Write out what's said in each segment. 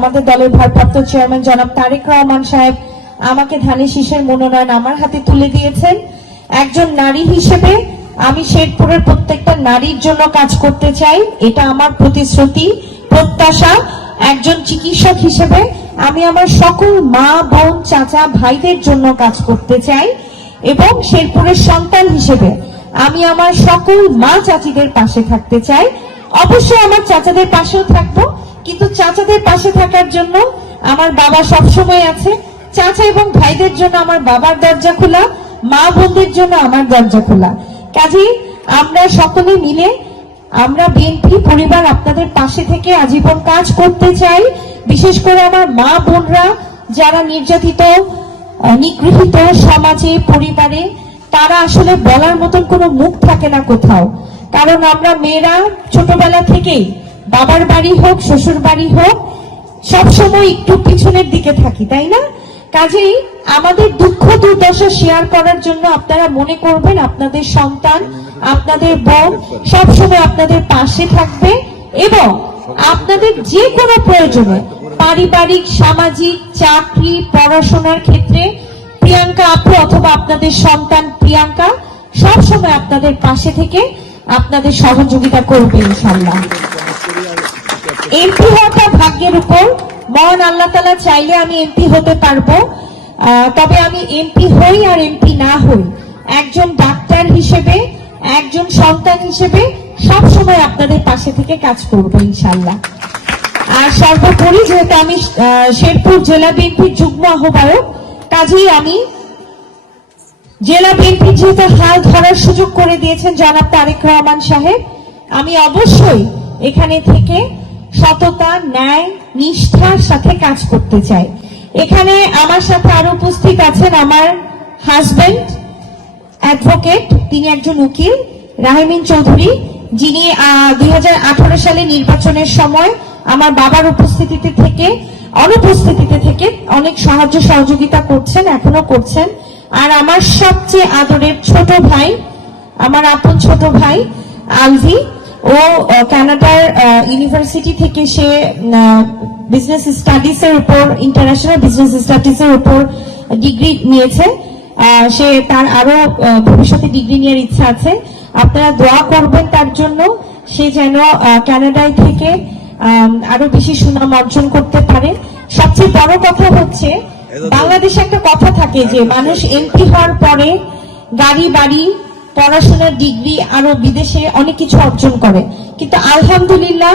আমাদের দলের ভারপ্রাপ্ত চেয়ারম্যান জনাব তারেক রহমান সাহেব আমাকে ধানের শীষের মনোনয়ন আমার হাতে তুলে দিয়েছেন। একজন নারী হিসেবে আমি শেরপুরের প্রত্যেকটা নারীর জন্য কাজ করতে চাই, এটা আমার প্রতিশ্রুতি প্রত্যাশা। একজন চিকিৎসক হিসেবে আমি আমার সকল মা বোন চাচা ভাইদের জন্য কাজ করতে চাই এবং শেরপুরের সন্তান হিসেবে আমি আমার সকল মা চাচিদের পাশে থাকতে চাই। অবশ্যই আমার চাচাদের পাশেও থাকবো, কিন্তু চাচাদের পাশে থাকার জন্য আমার বাবা সবসময় আছে। চাচা এবং ভাইদের জন্য আমার বাবার দরজা খোলা, মা বোনদের জন্য আমার দরজা খোলা। কাজেই আমরা সকলে মিলে আমরা বিএনপি পরিবার আপনাদের পাশে থেকে আজীবন কাজ করতে চাই। বিশেষ করে আমার মা বোনরা যারা নির্যাতিত নিগৃহীত সমাজে পরিবারে, তারা আসলে বলার মতন কোনো মুখ থাকে না কোথাও। কারণ আমরা মেয়েরা ছোটবেলা থেকেই বাবার বাড়ি হোক শ্বশুর বাড়ি হোক সবসময় একটু পিছনের দিকে থাকি, তাই না? কাজেই আমাদের দুঃখ দুর্দশা শেয়ার করার জন্য আপনারা মনে করবেন আপনাদের সন্তান আপনাদের বোন সবসময় আপনাদের পাশে থাকবে এবং আপনাদের যে কোনো প্রয়োজনে পারিবারিক সামাজিক চাকরি পড়াশোনার ক্ষেত্রে প্রিয়াঙ্কা আপু অথবা আপনাদের সন্তান প্রিয়াঙ্কা সবসময় আপনাদের পাশে থেকে আপনাদের সহযোগিতা করবে ইনশাআল্লাহ। এমপি হওয়াটা ভাগ্যের উপর, মহান আল্লাহ তাআলা চাইলে আমি এমপি হতে পারবো। তবে আমি এমপি হই আর এমপি না হই, একজন ডাক্তার হিসেবে একজন সন্তান হিসেবে সব সময় আপনাদের পাশে থেকে কাজ করবো ইনশাআল্লাহ। আর সর্বোপরি যেহেতু আমি শেরপুর জেলা বিএনপির যুগ্ম আহ্বায়ক, কাজেই আমি জেলা বিএনপির যেহেতু হাল ধরার সুযোগ করে দিয়েছেন জনাব তারেক রহমান সাহেব, আমি অবশ্যই এখানে থেকে সততা ন্যায় নিষ্ঠার সাথে কাজ করতে চাই। এখানে আমার সাথে আরো উপস্থিত আছেন আমার হাজবেন্ড অ্যাডভোকেট, তিনি একজন উকিল রাহিমিন চৌধুরী, যিনি 2018 সালে নির্বাচনের সময় আমার বাবার উপস্থিতিতে থেকে অনুপস্থিতিতে থেকে অনেক সাহায্য সহযোগিতা করছেন, এখনো করছেন। আর আমার সবচেয়ে আদরের ছোট ভাই, আমার আপন ছোট ভাই আলভি, ও কানাডার ইউনিভার্সিটি থেকে সে বিজনেস স্টাডিজ এর উপর ইন্টারন্যাশনাল বিজনেস স্টাডিজ এর উপর ডিগ্রি নিয়েছে। সে তার আরো ভবিষ্যতে ডিগ্রি নেওয়ার ইচ্ছা আছে। আপনারা দোয়া করবেন তার জন্য, সে যেন কানাডায় থেকে আরো বেশি সুনাম অর্জন করতে পারে। সবচেয়ে বড় কথা হচ্ছে বাংলাদেশে একটা কথা থাকে যে মানুষ এমপি হওয়ার পরে গাড়ি বাড়ি পড়াশোনার ডিগ্রি আরো বিদেশে অনেক কিছু অর্জন করে, কিন্তু আলহামদুলিল্লাহ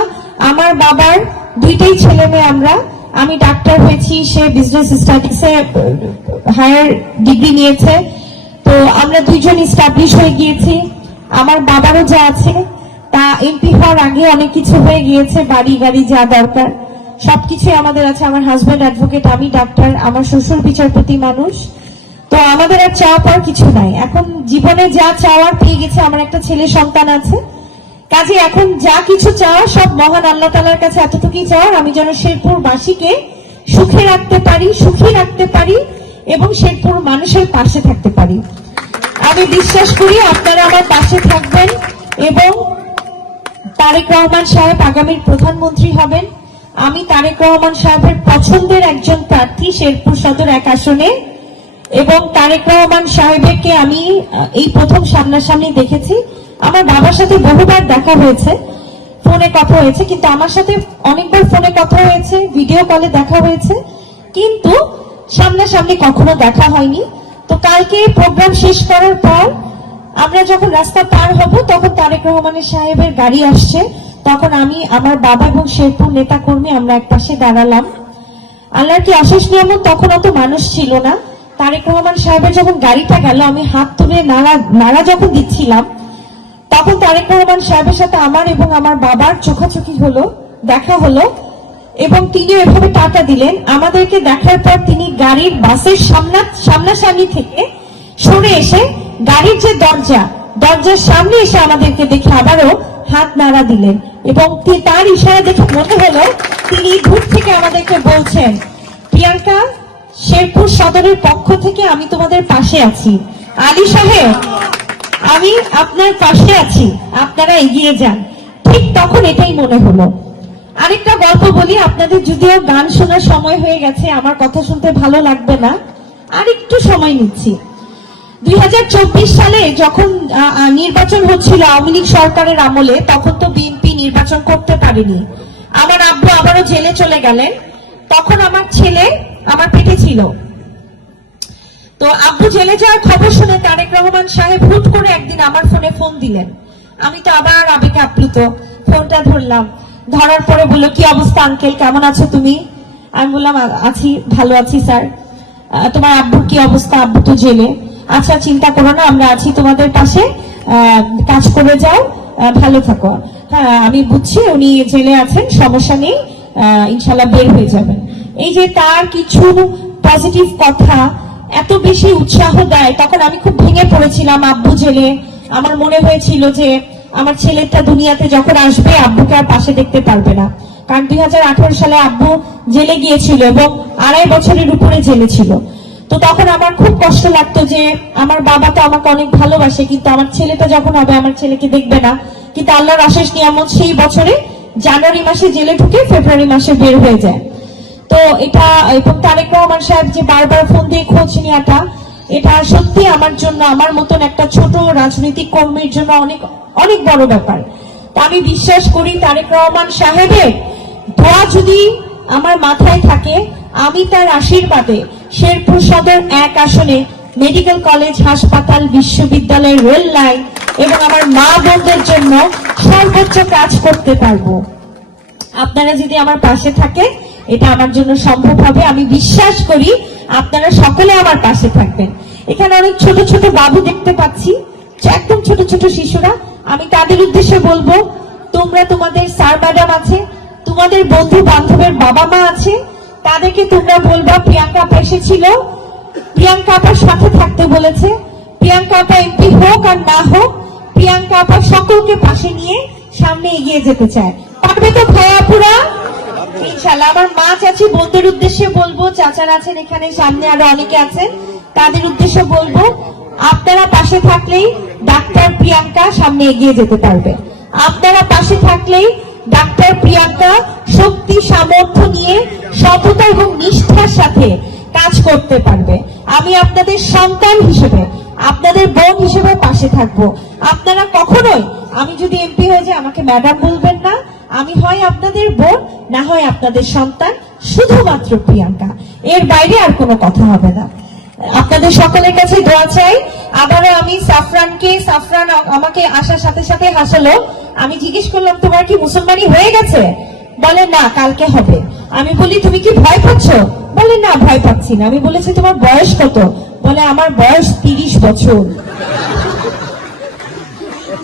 আমার বাবার দুইটাই ছেলে মেয়ে আমরা, আমি ডাক্তার হয়েছি, সে বিজনেস স্টাডিজে হায়ার ডিগ্রি নিয়েছে। তো আমরা দুইজন এস্টাবলিশ হয়ে গিয়েছি। আমার বাবারও যা আছে তা এমপি হওয়ার আগে অনেক কিছু হয়ে গিয়েছে, বাড়ি গাড়ি যা দরকার সবকিছু আমাদের আছে। আমার হাজবেন্ড অ্যাডভোকেট, আমি ডাক্তার, আমার শ্বশুর বিচারপতি মানুষ। তো আমাদের আর চাওয়া পাওয়ার কিছু নাই, এখন জীবনে যা চাওয়ার পেয়ে গেছে। আমার একটা ছেলে সন্তান আছে, কাজে এখন যা কিছু চাওয়া সব মহান আল্লাহ তাআলার কাছে এতটুকুই চাওয়ার, আমি যেন শেরপুরবাসীকে সুখে রাখতে পারি, সুখী রাখতে পারি এবং শেরপুর মানুষের পাশে থাকতে পারি। আমি বিশ্বাস করি আপনারা আমার পাশে থাকবেন এবং তারেক রহমান সাহেব আগামীর প্রধানমন্ত্রী হবেন। আমি তারেক রহমান সাহেবের পছন্দের একজন প্রার্থী শেরপুর সদর 1 আসনে, এবং তারেক রহমান সাহেবকে আমি এই প্রথম সামনাসামনি দেখেছি। আমার বাবার সাথে বহুবার দেখা হয়েছে, ফোনে কথা হয়েছে, কিন্তু আমার সাথে অনেকবার ফোনে কথা হয়েছে, ভিডিও কলে দেখা হয়েছে, কিন্তু সামনাসামনি কখনো দেখা হয়নি। তো কালকে প্রোগ্রাম শেষ করার পর আমরা যখন রাস্তা পার হব তখন তারেক রহমানের সাহেবের গাড়ি আসছে, তখন আমি আমার বাবা এবং শেরপুর নেতা কর্মী আমরা এক পাশে দাঁড়ালাম। আল্লাহর কি অশেষ নিয়ামত, তখন অত মানুষ ছিল না। তারেক রহমান সাহেবের যখন গাড়িটা গেল আমি হাত তুলে নাড়া যখন দিচ্ছিলাম, তখন তারেক রহমান সাহেবের সাথে আমার এবং আমার বাবার চোখাচোখি হলো, দেখা হলো, এবং তিনি এভাবে টাটা দিলেন। আমাদেরকে দেখার পর তিনি গাড়ির বাসের সামনাসামনি থেকে সরে এসে গাড়ির যে দরজার সামনে এসে আমাদেরকে দেখে আবারও হাত নাড়া দিলেন, এবং তার ইশারা দেখে মনে হলো তিনি দূর থেকে আমাদেরকে বলছেন, প্রিয়াঙ্কা, শেরপুর সদরের পক্ষ থেকে আমি তোমাদের পাশে আছি, আলী সাহেব আমি আপনার পাশে আছি, আপনারা এগিয়ে যান। ঠিক তখন এটাই মনে হলো। আরেকটা গল্প বলি আপনাদের, যদিও গান শোনার সময় হয়ে গেছে, আমার কথা শুনতে ভালো লাগবে না, আর একটু সময় নিচ্ছি। 2024 সালে যখন নির্বাচন হচ্ছিল আওয়ামী লীগ সরকারের আমলে, তখন তো বিএনপি নির্বাচন করতে পারেনি। আমার আব্বু আবারও জেলে চলে গেলেন। তখন আমার ছেলে আমার পেটে ছিল। তো আব্বু জেলে যাওয়ার খবর শুনে তারেক রহমান সাহেব হুট করে একদিন আমার ফোনে ফোন দিলেন। আমি তো আবার আবেগে আপ্লুত, ফোনটা ধরলাম। ধরার পরে বললো, কি অবস্থা আঙ্কেল, কেমন আছো তুমি? আমি বললাম, আছি, ভালো আছি স্যার। তোমার আব্বুর কি অবস্থা? আব্বু তো জেলে। আচ্ছা, চিন্তা করো না, আমরা আছি তোমাদের পাশে, কাজ করে যাও, ভালো থাকো। হ্যাঁ, আমি বুঝছি উনি জেলে আছেন, সমস্যা নেই, ইনশাল্লাহ বের হয়ে যাবেন। এই যে তার কিছু পজিটিভ কথা এত বেশি উৎসাহ দেয়, তখন আমি খুব ভেঙে পড়েছিলাম। আব্বু জেলে, আমার মনে হয়েছিল যে আমার ছেলেটা দুনিয়াতে যখন আসবে আব্বুকে আর পাশে দেখতে পারবে না। কারণ 2018 সালে আব্বু জেলে গিয়েছিল এবং 2.5 বছরের উপরে জেলে ছিল। তো তখন আমার খুব কষ্ট লাগতো যে আমার বাবা তো আমাকে অনেক ভালোবাসে, কিন্তু আমার ছেলেটা যখন হবে আমার ছেলেকে দেখবে না। কিন্তু আল্লাহর অশেষ নিয়ামত, সেই বছরে জানুয়ারি মাসে জেলে ঢুকে ফেব্রুয়ারি মাসে বের হয়ে যায়। তো এটা, এবং তারেক রহমান সাহেব যে বারবার ফোন দিয়ে খোঁজ নেওয়াটা, এটা সত্যি আমার জন্য, আমার মতন একটা ছোট রাজনৈতিক কর্মীর জন্য অনেক অনেক বড় ব্যাপার। তা আমি বিশ্বাস করি তারেক রহমান সাহেবের দোয়া যদি আমার মাথায় থাকে, আমি তার আশীর্বাদে শেরপুর সদর 1 আসনে মেডিকেল কলেজ, হাসপাতাল, বিশ্ববিদ্যালয়, রেল লাইন এবং আমার মা বোনদের জন্য সর্বোচ্চ কাজ করতে পারবো। আপনারা যদি আমার পাশে থাকে, এটা আমার জন্য সম্ভব হবে। আমি বিশ্বাস করি আপনারা সকলে আমার পাশে থাকবেন। এখানে অনেক ছোট ছোট বাবু দেখতে পাচ্ছি, একদম ছোট ছোট শিশুরা। আমি তাদের উদ্দেশ্যে বলবো, তোমরা, তোমাদের স্যার ম্যাডাম আছে, তোমাদের বন্ধু বান্ধবের বাবা মা আছে, তাদেরকে তোমরা বলবা প্রিয়াঙ্কা আপা এসেছিল, প্রিয়াঙ্কা আপার সাথে থাকতে বলেছে। প্রিয়াঙ্কা আপা এমপি হোক আর না হোক, প্রিয়াঙ্কা আপা সকলকে পাশে নিয়ে সামনে এগিয়ে যেতে চায়। পারবে তো ভাইয়াপুরা? ইনশাল্লাহ। আমার মা, চাচি, বোনদের উদ্দেশ্যে বলবো, চাচারা আছেন এখানে, সামনে আরো অনেকে আছেন, তাদের উদ্দেশ্যে বলবো, আপনারা পাশে থাকলেই ডাক্তার প্রিয়াঙ্কা সামনে এগিয়ে যেতে পারবে। আপনারা পাশে থাকলেই ডাক্তার প্রিয়াঙ্কা শক্তি সামর্থ্য নিয়ে সততা এবং নিষ্ঠার সাথে কাজ করতে পারবে। আমি আপনাদের সন্তান হিসেবে, আপনাদের বোন হিসেবে পাশে থাকবো। আপনারা কখনোই, আমি যদি এমপি হয়ে যাই, আমাকে ম্যাডাম বলবেন না। আমি হয় আপনাদের বোন, না হয় আপনাদের সন্তান, শুধুমাত্র প্রিয়াঙ্কা, এর বাইরে আর কোনো কথা হবে না। আপনাদের সকলের কাছে দোয়া চাই। আবারও আমি সাফরানকে, সাফরান আমাকে আসার সাথে সাথে হাসালো। আমি জিজ্ঞেস করলাম, তোমার কি মুসলমানি হয়ে গেছে? বলে না, কালকে হবে। আমি বলি, তুমি কি ভয় পাচ্ছ? বলে না, ভয় পাচ্ছি না। আমি বলেছি, তোমার বয়স কত? বলে, আমার বয়স 30 বছর।